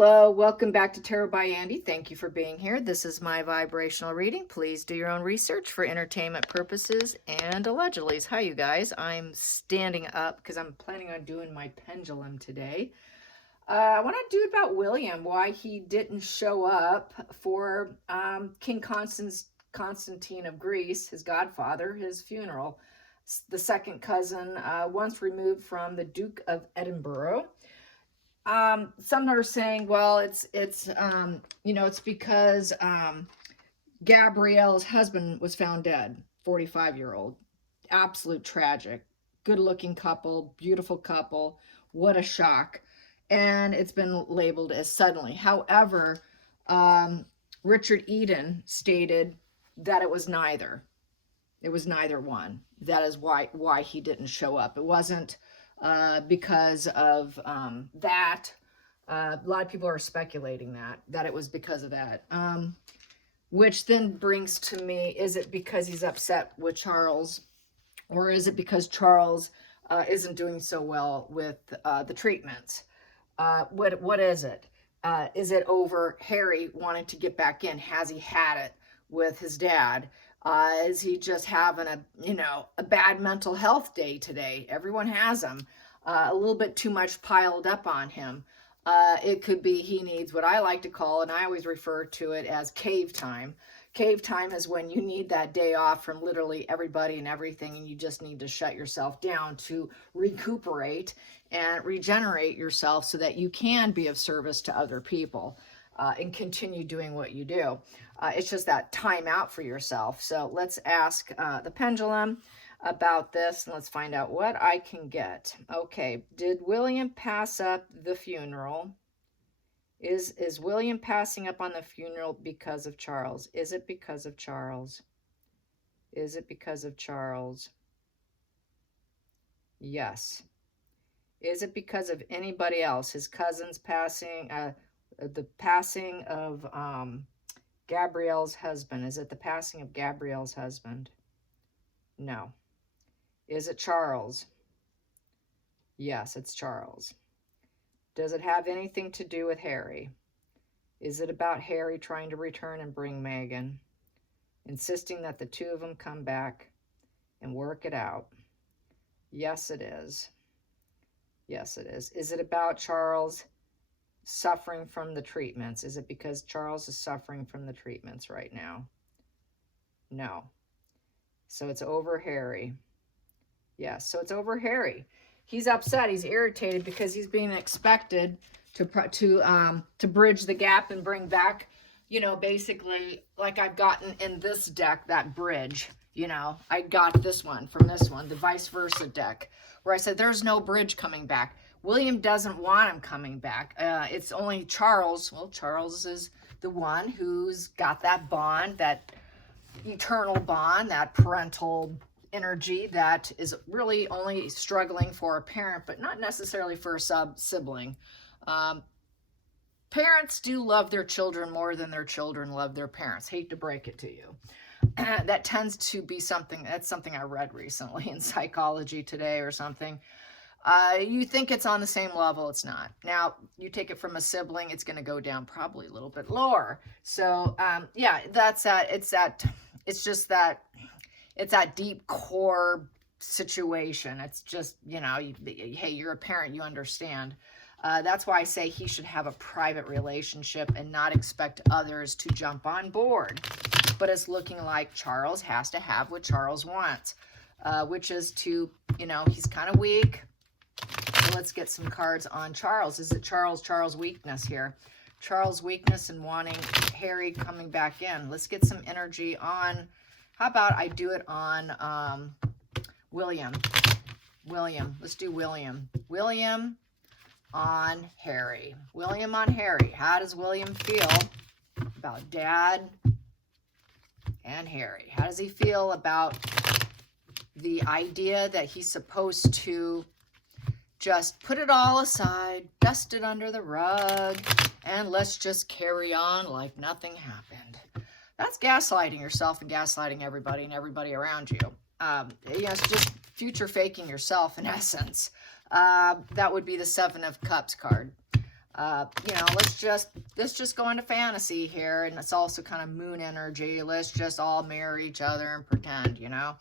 Hello, welcome back to Tarot by Andy. Thank you for being here. This is my vibrational reading. Please do your own research for entertainment purposes and allegedly. Hi, you guys. I'm standing up because I'm planning on doing my pendulum today. I want to do about William, why he didn't show up for King Constantine of Greece, his godfather, his funeral. The second cousin, once removed from the Duke of Edinburgh. Some are saying, well, it's because Gabrielle's husband was found dead, 45-year-old, absolute tragic, good-looking couple, beautiful couple. What a shock. And it's been labeled as suddenly. However, Richard Eden stated that it was neither. It was neither one. That is why he didn't show up. It wasn't because of that. A lot of people are speculating that it was because of that. Which then brings to me, is it because he's upset with Charles, or is it because Charles isn't doing so well with the treatments? What is it? Is it over Harry wanting to get back in? Has he had it with his dad? Is he just having a bad mental health day today? Everyone has them. A little bit too much piled up on him. It could be he needs what I like to call, and I always refer to it as cave time. Cave time is when you need that day off from literally everybody and everything, and you just need to shut yourself down to recuperate and regenerate yourself so that you can be of service to other people and continue doing what you do. It's just that time out for yourself. So let's ask the pendulum about this, and let's find out what I can get. Okay, did William pass up the funeral? Is William passing up on the funeral because of Charles? Is it because of Charles? Is it because of Charles? Yes. Is it because of anybody else? His cousin's passing, the passing of Gabrielle's husband. Is it the passing of Gabrielle's husband? No. Is it Charles? Yes, it's Charles. Does it have anything to do with Harry? Is it about Harry trying to return and bring Meghan, insisting that the two of them come back and work it out? Yes, it is. Yes, it is. Is it about Charles suffering from the treatments? Is it because Charles is suffering from the treatments right now? No. So it's over Harry. Yes, so it's over Harry. He's upset. He's irritated because he's being expected to bridge the gap and bring back, basically like I've gotten in this deck, that bridge. I got this one from this one, the vice versa deck, where I said there's no bridge coming back. William doesn't want him coming back. It's only Charles. Well, Charles is the one who's got that bond, that eternal bond, that parental energy that is really only struggling for a parent, but not necessarily for a sibling. Parents do love their children more than their children love their parents. Hate to break it to you. That tends to be something I read recently in Psychology Today or something. You think it's on the same level, it's not. Now, you take it from a sibling, it's going to go down probably a little bit lower. So, yeah, it's that deep core situation. It's just, hey, you're a parent, you understand. That's why I say he should have a private relationship and not expect others to jump on board. But it's looking like Charles has to have what Charles wants, which is to, he's kind of weak. So let's get some cards on Charles. Is it Charles' weakness here? Charles' weakness in wanting Harry coming back in. Let's get some energy on. How about I do it on William? Let's do William. William on Harry. William on Harry. How does William feel about Dad and Harry? How does he feel about the idea that he's supposed to just put it all aside, dust it under the rug, and let's just carry on like nothing happened? That's gaslighting yourself and gaslighting everybody and everybody around you. It's just future faking yourself in essence. That would be the Seven of Cups card. You know, let's just go into fantasy here, and it's also kind of moon energy. Let's just all marry each other and pretend, you know.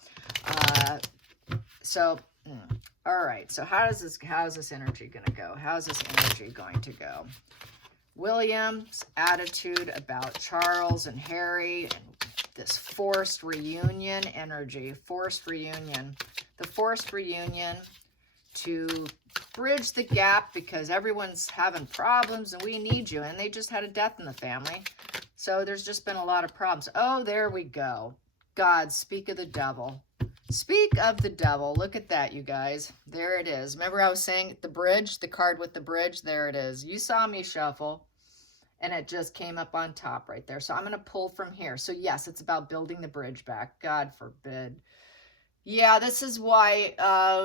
All right. So how's this energy going to go? How's this energy going to go? William's attitude about Charles and Harry and this forced reunion energy, forced reunion. The forced reunion to bridge the gap because everyone's having problems and we need you. And they just had a death in the family. So there's just been a lot of problems. Oh, there we go. God, speak of the devil. Speak of the devil. Look at that, you guys. There it is. Remember I was saying the bridge, the card with the bridge? There it is. You saw me shuffle. And it just came up on top right there. So I'm going to pull from here. So yes, it's about building the bridge back. God forbid. Yeah, this is why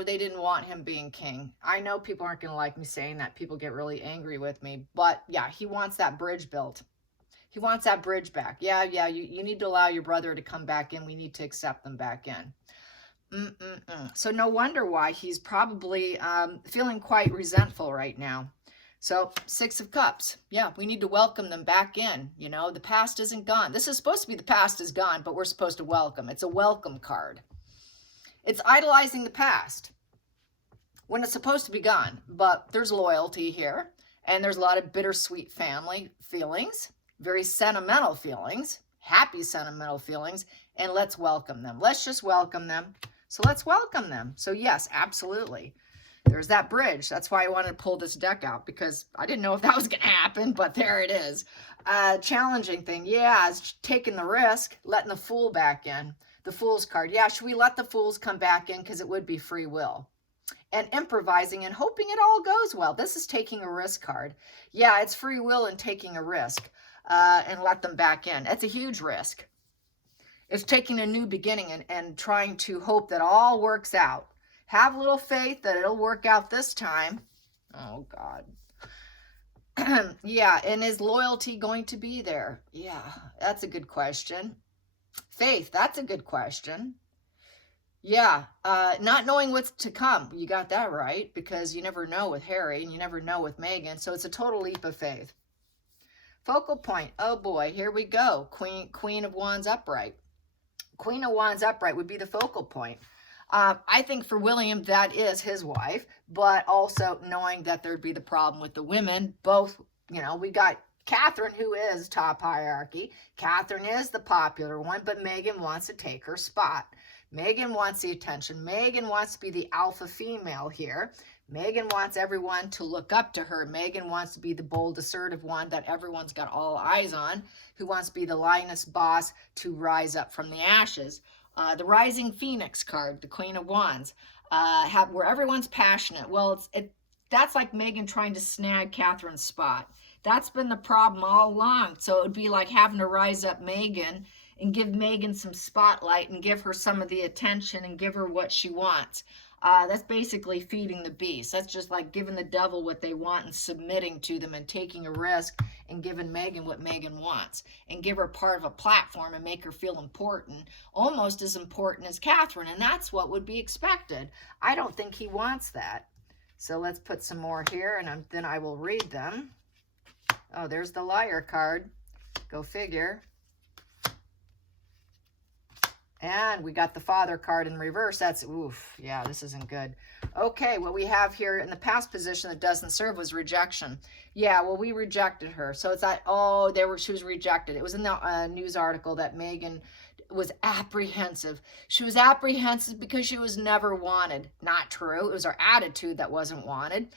they didn't want him being king. I know people aren't going to like me saying that. People get really angry with me. But yeah, he wants that bridge built. He wants that bridge back. Yeah, you need to allow your brother to come back in. We need to accept them back in. So no wonder why he's probably feeling quite resentful right now. So 6 of Cups. Yeah, we need to welcome them back in. You know, the past isn't gone. This is supposed to be the past is gone, but we're supposed to welcome. It's a welcome card. It's idolizing the past when it's supposed to be gone. But there's loyalty here. And there's a lot of bittersweet family feelings. Very sentimental feelings. Happy sentimental feelings. And let's welcome them. Let's just welcome them. So let's welcome them. So yes, absolutely. There's that bridge. That's why I wanted to pull this deck out, because I didn't know if that was going to happen, but there it is. Challenging thing. Yeah, it's taking the risk, letting the Fool back in. The Fool's card. Yeah, should we let the Fools come back in? Because it would be free will. And improvising and hoping it all goes well. This is taking a risk card. Yeah, it's free will and taking a risk and let them back in. It's a huge risk. It's taking a new beginning and trying to hope that all works out. Have a little faith that it'll work out this time. Oh, God. Yeah, and is loyalty going to be there? Yeah, that's a good question. Faith, that's a good question. Yeah, not knowing what's to come. You got that right, because you never know with Harry and you never know with Meghan. So it's a total leap of faith. Focal point. Oh, boy, here we go. Queen of Wands upright. Queen of Wands upright would be the focal point. I think for William, that is his wife, but also knowing that there'd be the problem with the women, both, you know, we got Catherine, who is top hierarchy. Catherine is the popular one, but Meghan wants to take her spot. Meghan wants the attention. Meghan wants to be the alpha female here. Meghan wants everyone to look up to her. Meghan wants to be the bold, assertive one that everyone's got all eyes on, who wants to be the lioness boss to rise up from the ashes. The Rising Phoenix card, the Queen of Wands, where everyone's passionate. Well, that's like Meghan trying to snag Catherine's spot. That's been the problem all along. So it would be like having to rise up Meghan and give Meghan some spotlight and give her some of the attention and give her what she wants. That's basically feeding the beast. That's just like giving the devil what they want and submitting to them and taking a risk and giving Meghan what Meghan wants and give her part of a platform and make her feel important, almost as important as Catherine. And that's what would be expected. I don't think he wants that. So let's put some more here and then I will read them. Oh, there's the Liar card. Go figure. And we got the Father card in reverse. That's, oof, yeah, this isn't good. Okay, what we have here in the past position that doesn't serve was rejection. Yeah, well, we rejected her. So it's like, oh, she was rejected. It was in the news article that Meghan was apprehensive. She was apprehensive because she was never wanted. Not true. It was her attitude that wasn't wanted.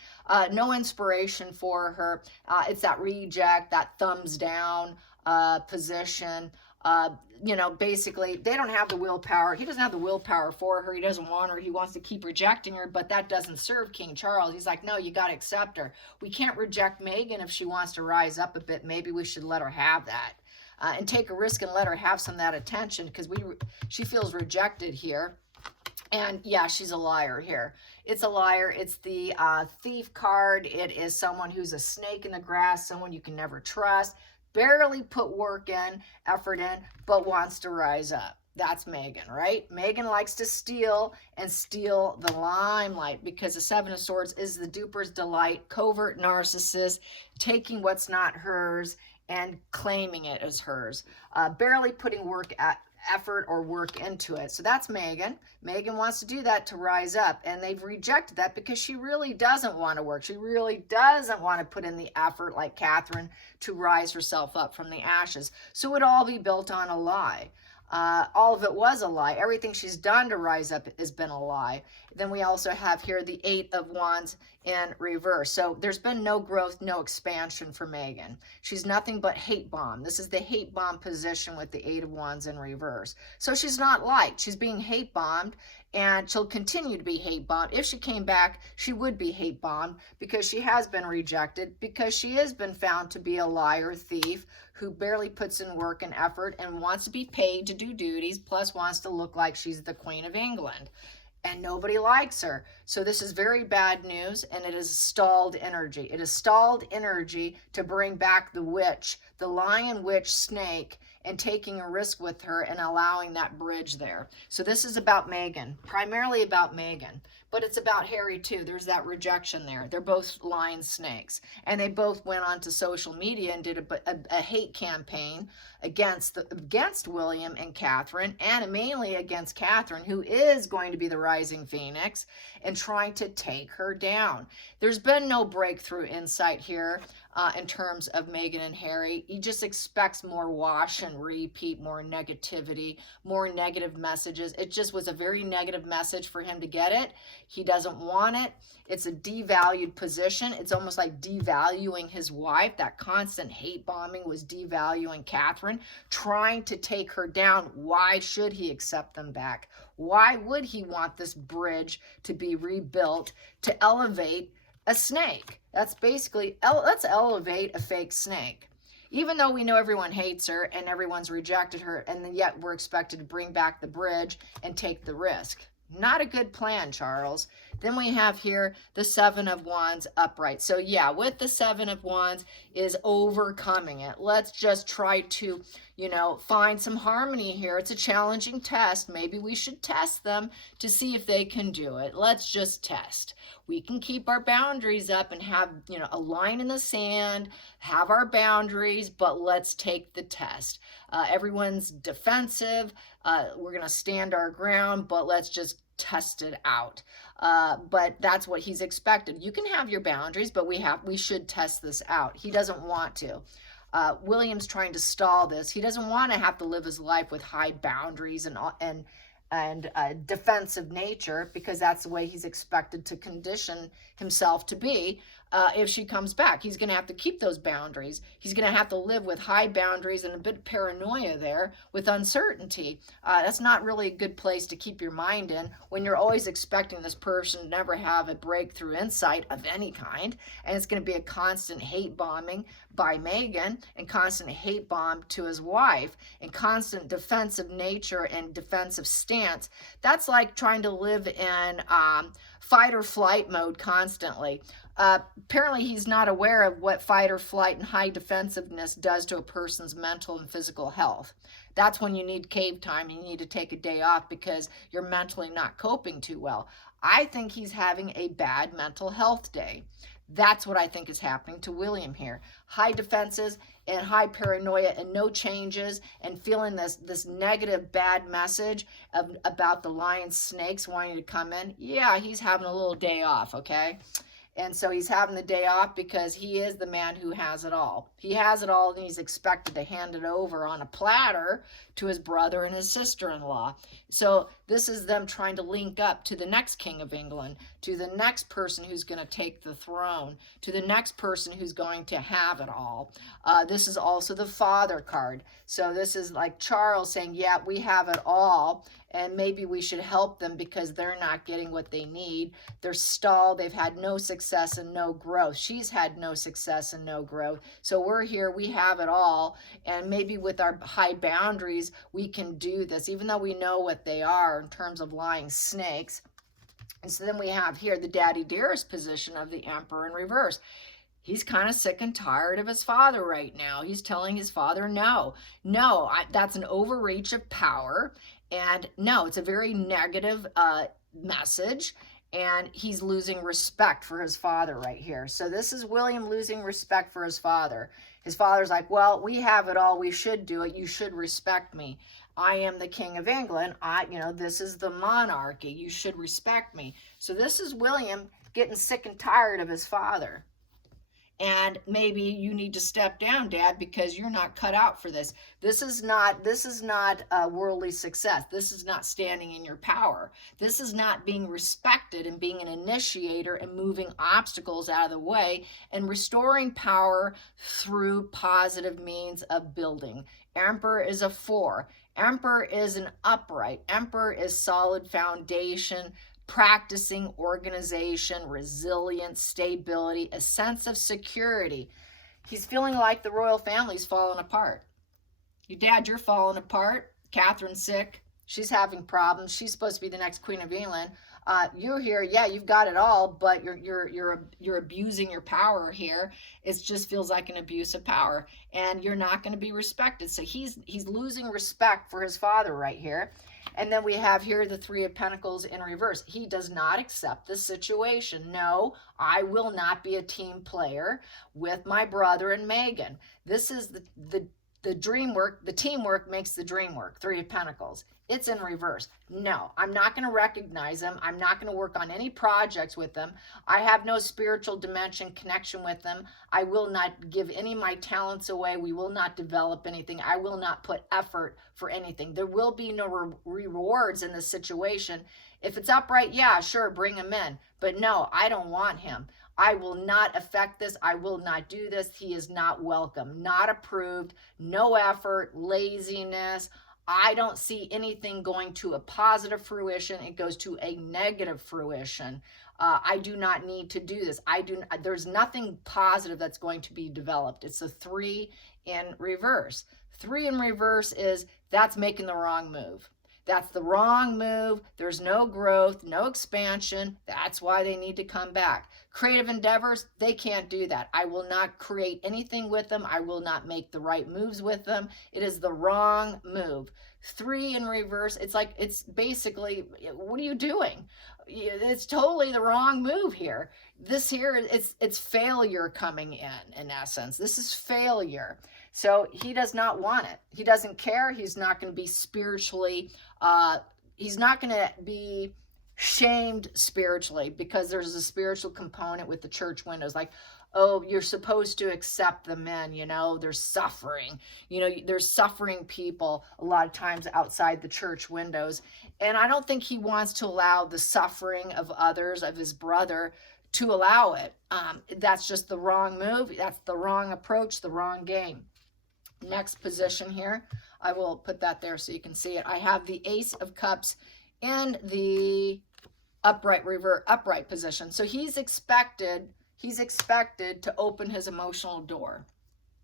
No inspiration for her. It's that reject, that thumbs down position. You know, basically, they don't have the willpower. He doesn't have the willpower for her. He doesn't want her. He wants to keep rejecting her, but that doesn't serve King Charles. He's like, no, you got to accept her. We can't reject Meghan if she wants to rise up a bit. Maybe we should let her have that and take a risk and let her have some of that attention because she feels rejected here. And yeah, she's a liar here. It's a liar. It's the thief card. It is someone who's a snake in the grass, someone you can never trust. Barely put work in, effort in, but wants to rise up. That's Meghan, right? Meghan likes to steal and steal the limelight because the Seven of Swords is the duper's delight, covert narcissist, taking what's not hers and claiming it as hers, barely putting effort or work into it. So that's Meghan. Meghan wants to do that to rise up, and they've rejected that because she really doesn't want to work. She really doesn't want to put in the effort like Catherine to rise herself up from the ashes. So it would all be built on a lie. All of it was a lie. Everything she's done to rise up has been a lie. Then we also have here the Eight of Wands in reverse. So there's been no growth, no expansion for Meghan. She's nothing but hate bomb. This is the hate bomb position with the Eight of Wands in reverse. So she's not liked. She's being hate bombed, and she'll continue to be hate bombed. If she came back, she would be hate bombed because she has been rejected, because she has been found to be a liar, thief, who barely puts in work and effort and wants to be paid to do duties, plus wants to look like she's the Queen of England. And nobody likes her. So this is very bad news, and it is stalled energy. It is stalled energy to bring back the witch, the lion, witch, snake, and taking a risk with her and allowing that bridge there. So this is about Meghan, primarily about Meghan, but it's about Harry too. There's that rejection there. They're both lion snakes, and they both went onto social media and did a hate campaign against William and Catherine, and mainly against Catherine, who is going to be the rising phoenix, and trying to take her down. There's been no breakthrough insight here in terms of Meghan and Harry. He just expects more wash and repeat, more negativity, more negative messages. It just was a very negative message for him to get it. He doesn't want it. It's a devalued position. It's almost like devaluing his wife. That constant hate bombing was devaluing Catherine, trying to take her down. Why should he accept them back? Why would he want this bridge to be rebuilt to elevate a snake? That's basically, let's elevate a fake snake. Even though we know everyone hates her and everyone's rejected her, and yet we're expected to bring back the bridge and take the risk. Not a good plan, Charles. Then we have here the Seven of Wands upright. So yeah, with the Seven of Wands is overcoming it. Let's just try to, find some harmony here. It's a challenging test. Maybe we should test them to see if they can do it. Let's just test. We can keep our boundaries up and have, a line in the sand, have our boundaries, but let's take the test. Everyone's defensive. We're going to stand our ground, but let's just test it out. But that's what he's expected. You can have your boundaries, but we should test this out. He doesn't want to. William's trying to stall this. He doesn't want to have to live his life with high boundaries and defensive nature, because that's the way he's expected to condition himself to be. If she comes back, he's going to have to keep those boundaries. He's going to have to live with high boundaries and a bit of paranoia there with uncertainty. That's not really a good place to keep your mind in when you're always expecting this person to never have a breakthrough insight of any kind. And it's going to be a constant hate bombing by Meghan, and constant hate bomb to his wife, and constant defensive nature and defensive stance. That's like trying to live in fight or flight mode constantly. Apparently he's not aware of what fight or flight and high defensiveness does to a person's mental and physical health. That's when you need cave time. You need to take a day off because you're mentally not coping too well. I think he's having a bad mental health day. That's what I think is happening to William here. High defenses and high paranoia and no changes, and feeling this negative bad message about the lion snakes wanting to come in. Yeah, he's having a little day off, okay? And so he's having the day off because he is the man who has it all. He has it all, and he's expected to hand it over on a platter to his brother and his sister-in-law. So this is them trying to link up to the next King of England, to the next person who's going to take the throne, to the next person who's going to have it all. This is also the father card. So this is like Charles saying, yeah, we have it all, and maybe we should help them because they're not getting what they need. They're stalled. They've had no success and no growth. She's had no success and no growth. So we're here. We have it all. And maybe with our high boundaries, we can do this, even though we know what they are in terms of lying snakes. And so then we have here the daddy dearest position of the Emperor in reverse. He's kind of sick and tired of his father right now. He's telling his father, no, that's an overreach of power. And no, it's a very negative message. And he's losing respect for his father right here. So this is William losing respect for his father. His father's like, well, we have it all. We should do it. You should respect me. I am the King of England. This is the monarchy. You should respect me. So this is William getting sick and tired of his father. And maybe you need to step down, Dad, because you're not cut out for this. This is not worldly success. This is not standing in your power. This is not being respected and being an initiator and moving obstacles out of the way and restoring power through positive means of building. Emperor is a 4. Emperor is an upright. Emperor is solid foundation, practicing organization, resilience, stability, a sense of security. He's feeling like the royal family's falling apart. Your dad, you're falling apart. Catherine's sick. She's having problems. She's supposed to be the next Queen of England. You're here, yeah, you've got it all, but you're abusing your power here. It just feels like an abuse of power, and you're not going to be respected. So he's losing respect for his father right here. And then we have here the 3 of Pentacles in reverse. He does not accept the situation. No, I will not be a team player with my brother and Meghan. This is the dream work. The teamwork makes the dream work. 3 of Pentacles. It's in reverse. No, I'm not going to recognize them. I'm not going to work on any projects with them. I have no spiritual dimension connection with them. I will not give any of my talents away. We will not develop anything. I will not put effort for anything. There will be no rewards in this situation. If it's upright, yeah, sure, bring him in. But no, I don't want him. I will not affect this. I will not do this. He is not welcome, not approved, no effort, laziness. I don't see anything going to a positive fruition. It goes to a negative fruition. I do not need to do this. There's nothing positive that's going to be developed. It's a 3 in reverse. 3 in reverse is that's making the wrong move. That's the wrong move. There's no growth, no expansion. That's why they need to come back. Creative endeavors, they can't do that. I will not create anything with them. I will not make the right moves with them. It is the wrong move. 3 in reverse, it's basically, what are you doing? It's totally the wrong move here. This here, it's failure coming in essence. This is failure. So he does not want it. He doesn't care. He's not going to be spiritually, he's not going to be shamed spiritually, because there's a spiritual component with the church windows. Like, oh, you're supposed to accept the men, there's suffering. There's suffering people a lot of times outside the church windows. And I don't think he wants to allow the suffering of others, of his brother, to allow it. That's just the wrong move. That's the wrong approach, the wrong game. Next position here, I will put that there so you can see it. I have the Ace of Cups in the upright position. So he's expected to open his emotional door.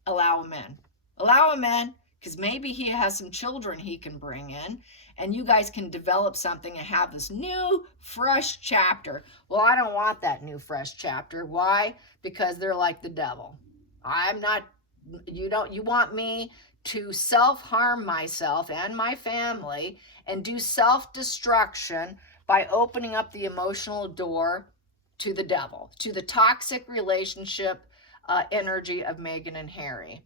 Allow him in, because maybe he has some children he can bring in, and you guys can develop something and have this new, fresh chapter. Well, I don't want that new, fresh chapter. Why? Because they're like the devil. You want me to self-harm myself and my family and do self-destruction by opening up the emotional door to the devil, to the toxic relationship energy of Meghan and Harry.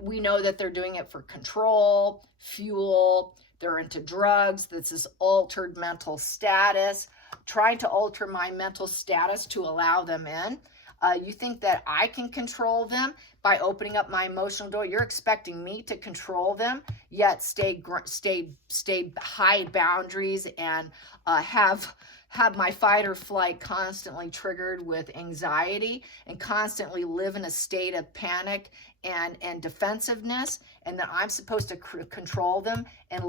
We know that they're doing it for control, fuel. They're into drugs. This is altered mental status, trying to alter my mental status to allow them in. You think that I can control them by opening up my emotional door? You're expecting me to control them, yet stay high boundaries and have my fight or flight constantly triggered with anxiety and constantly live in a state of panic and defensiveness, and that I'm supposed to control them and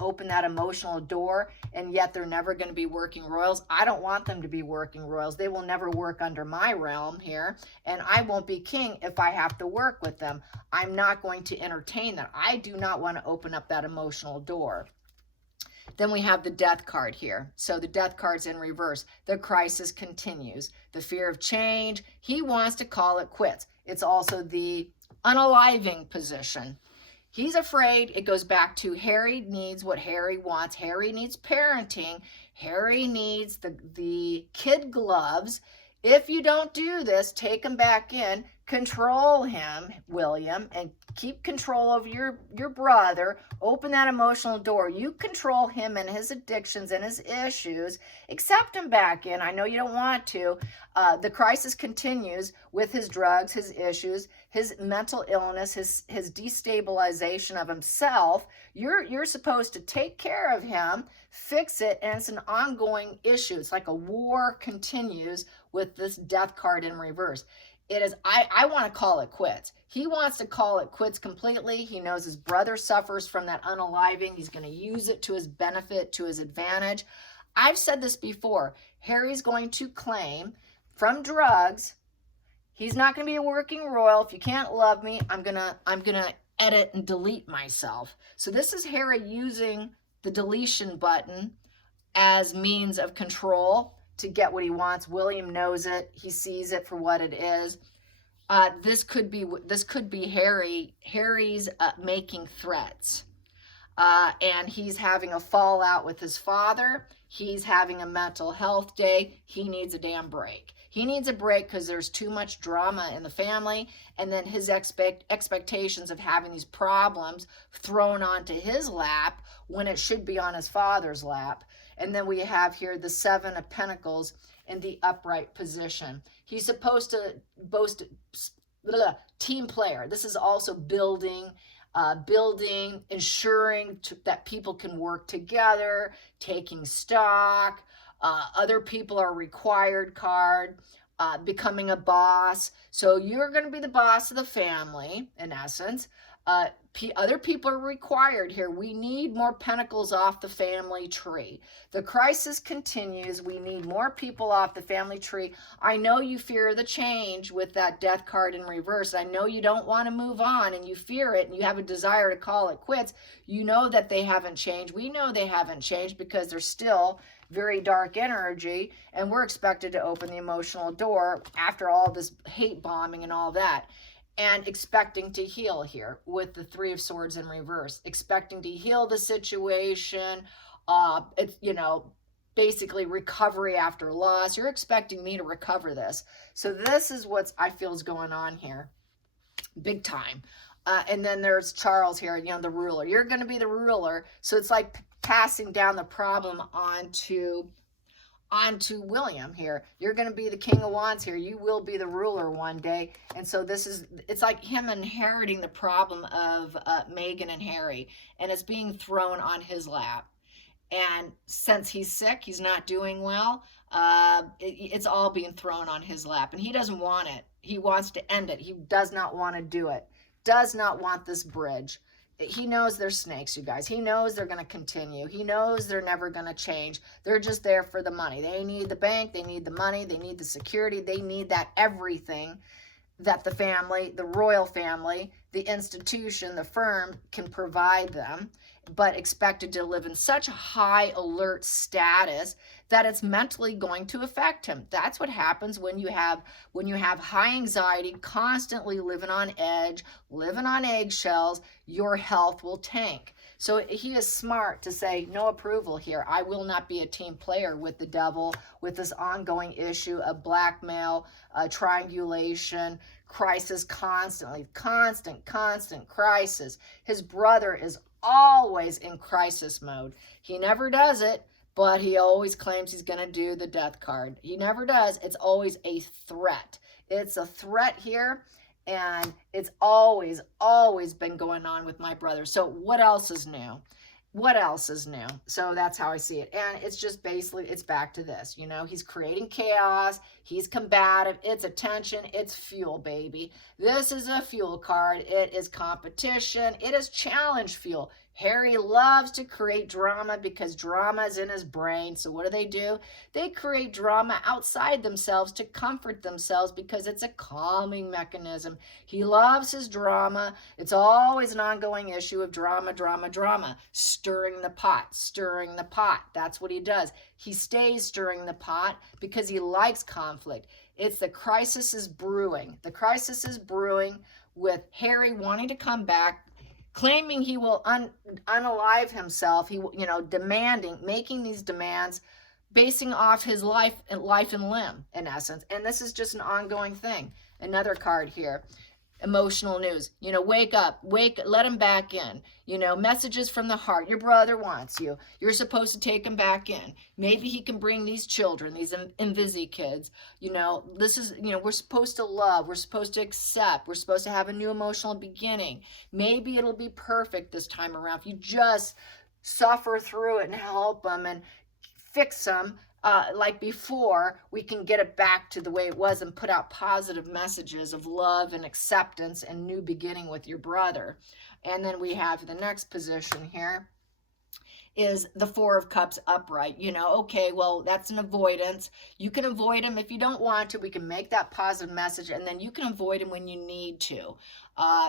open that emotional door, and yet they're never going to be working royals. I don't want them to be working royals. They will never work under my realm here, and I won't be king if I have to work with them. I'm not going to entertain that. I do not want to open up that emotional door. Then we have the Death card here. So the Death card's in reverse. The crisis continues. The fear of change. He wants to call it quits. It's also the unaliving position. He's afraid. It goes back to Harry needs what Harry wants. Harry needs parenting. Harry needs the kid gloves. If you don't do this, take him back in, control him, William, and keep control of your brother. Open that emotional door. You control him and his addictions and his issues. Accept him back in. I know you don't want to. The crisis continues with his drugs, his issues, his mental illness, his destabilization of himself. You're supposed to take care of him, fix it, and it's an ongoing issue. It's like a war continues with this death card in reverse. It is, I want to call it quits. He wants to call it quits completely. He knows his brother suffers from that unaliving. He's going to use it to his benefit, to his advantage. I've said this before. Harry's going to claim from drugs, he's not going to be a working royal. If you can't love me, I'm gonna edit and delete myself. So this is Harry using the deletion button as means of control to get what he wants. William knows it. He sees it for what it is. This could be Harry's making threats. And he's having a fallout with his father. He's having a mental health day. He needs a damn break. He needs a break because there's too much drama in the family, and then his expectations of having these problems thrown onto his lap when it should be on his father's lap. And then we have here the Seven of Pentacles in the upright position. He's supposed to boast team player. This is also building, ensuring that people can work together, taking stock. Other people are required card, becoming a boss. So you're going to be the boss of the family, in essence. Other people are required here. We need more pentacles off the family tree. The crisis continues. We need more people off the family tree. I know you fear the change with that death card in reverse. I know you don't want to move on and you fear it and you have a desire to call it quits. You know that they haven't changed. We know they haven't changed because they're still very dark energy, and we're expected to open the emotional door after all this hate bombing and all that. And expecting to heal here with the Three of Swords in reverse, expecting to heal the situation. It's, basically recovery after loss. You're expecting me to recover this. So this is what I feel is going on here. Big time. And then there's Charles here, the ruler. You're going to be the ruler. So it's like passing down the problem onto William here. You're going to be the King of Wands here. You will be the ruler one day. And so it's like him inheriting the problem of Meghan and Harry, and it's being thrown on his lap. And since he's sick, he's not doing well, it's all being thrown on his lap, and he doesn't want it. He wants to end it. He does not want to do it. Does not want this bridge. He knows they're snakes, you guys. He knows they're going to continue. He knows they're never going to change. They're just there for the money. They need the bank. They need the money. They need the security. They need that everything that the family, the royal family, the institution, the firm can provide them, but expected to live in such a high alert status that it's mentally going to affect him. That's what happens when you have high anxiety, constantly living on edge, living on eggshells. Your health will tank. So he is smart to say, no approval here. I will not be a team player with the devil, with this ongoing issue of blackmail, triangulation, crisis, constant crisis. His brother is always in crisis mode. He never does it, but he always claims he's going to do the death card. He never does. It's always a threat. It's a threat here, and it's always been going on with my brother. So what else is new? What else is new? So that's how I see it. And it's just basically, it's back to this. He's creating chaos. He's combative. It's attention. It's fuel, baby. This is a fuel card. It is competition. It is challenge fuel. Harry loves to create drama because drama is in his brain. So what do? They create drama outside themselves to comfort themselves because it's a calming mechanism. He loves his drama. It's always an ongoing issue of drama. Stirring the pot. That's what he does. He stays stirring the pot because he likes conflict. It's the crisis is brewing. The crisis is brewing with Harry wanting to come back. claiming he will unalive himself. He, you know, demanding, making these demands, basing off his life and limb, in essence. And this is just an ongoing thing. Another card here. Emotional news, you know, wake up, let him back in, you know, messages from the heart. Your brother wants you. You're supposed to take him back in. Maybe he can bring these children, these Invisi kids. You know, this is, you know, we're supposed to love, we're supposed to accept, we're supposed to have a new emotional beginning. Maybe it'll be perfect this time around if you just suffer through it and help them and fix them. Like before, we can get it back to the way it was and put out positive messages of love and acceptance and new beginning with your brother. And then we have the next position here is the Four of Cups upright. You know, okay, well, that's an avoidance. You can avoid him if you don't want to. We can make that positive message, and then you can avoid him when you need to.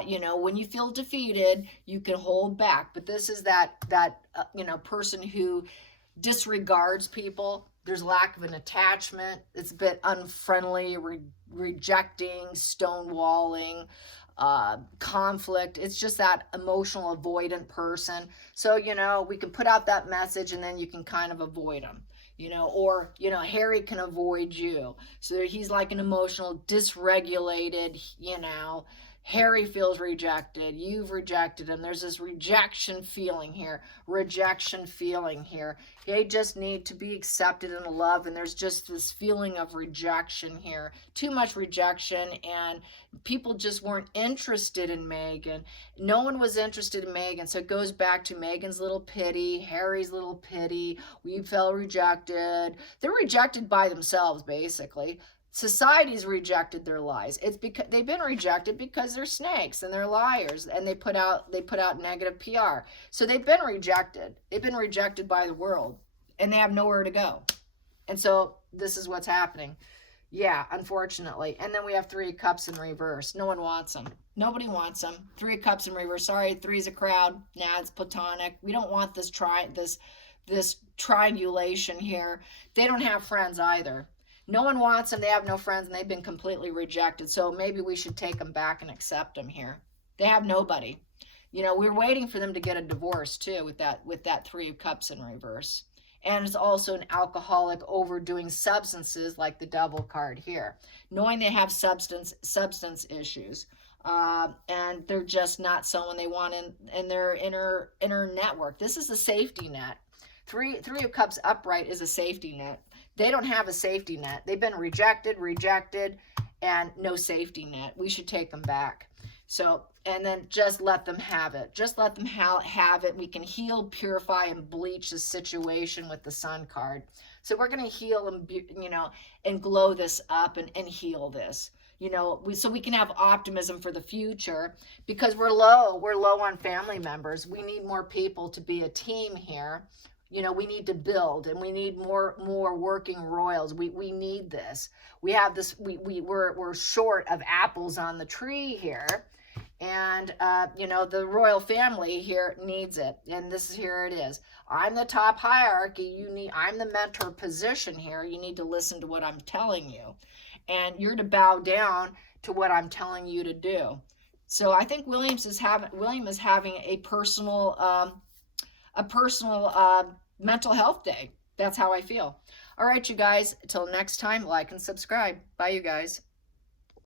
You know, when you feel defeated, you can hold back. But this is that you know, person who disregards people. There's lack of an attachment. It's a bit unfriendly, rejecting, stonewalling, conflict. It's just that emotional avoidant person. So, you know, we can put out that message and then you can kind of avoid them. You know, or, you know, Harry can avoid you. So he's like an emotional dysregulated, you know, Harry feels rejected. You've rejected him. There's this rejection feeling here. Rejection feeling here. They just need to be accepted and loved. And there's just this feeling of rejection here. Too much rejection. And people just weren't interested in Meghan. No one was interested in Meghan. So it goes back to Meghan's little pity. Harry's little pity. We felt rejected. They're rejected by themselves, basically. Society's rejected their lies. It's because they've been rejected because they're snakes and they're liars and they put out negative PR. So they've been rejected. They've been rejected by the world and they have nowhere to go. And so this is what's happening. Yeah, unfortunately. And then we have Three of Cups in reverse. No one wants them. Nobody wants them. Three of Cups in reverse. Sorry, three's a crowd. Nah, it's platonic. We don't want this triangulation here. They don't have friends either. No one wants them. They have no friends, and they've been completely rejected. So maybe we should take them back and accept them here. They have nobody. You know, we're waiting for them to get a divorce too with that Three of Cups in reverse. And it's also an alcoholic overdoing substances like the Devil card here, knowing they have substance issues. And they're just not someone they want in their inner network. This is a safety net. Three of Cups upright is a safety net. They don't have a safety net. They've been rejected, and no safety net. We should take them back. So, and then just let them have it. Just let them have it. We can heal, purify, and bleach the situation with the Sun card. So we're going to heal and, you know, and glow this up and heal this. You know, so we can have optimism for the future because we're low on family members. We need more people to be a team here. You know, we need to build and we need more working royals. We need this. We have this, we're short of apples on the tree here. And, you know, the royal family here needs it. And here it is. I'm the top hierarchy. I'm the mentor position here. You need to listen to what I'm telling you. And you're to bow down to what I'm telling you to do. So I think William is having a personal mental health day. That's how I feel. All right, you guys, until next time, like and subscribe. Bye, you guys.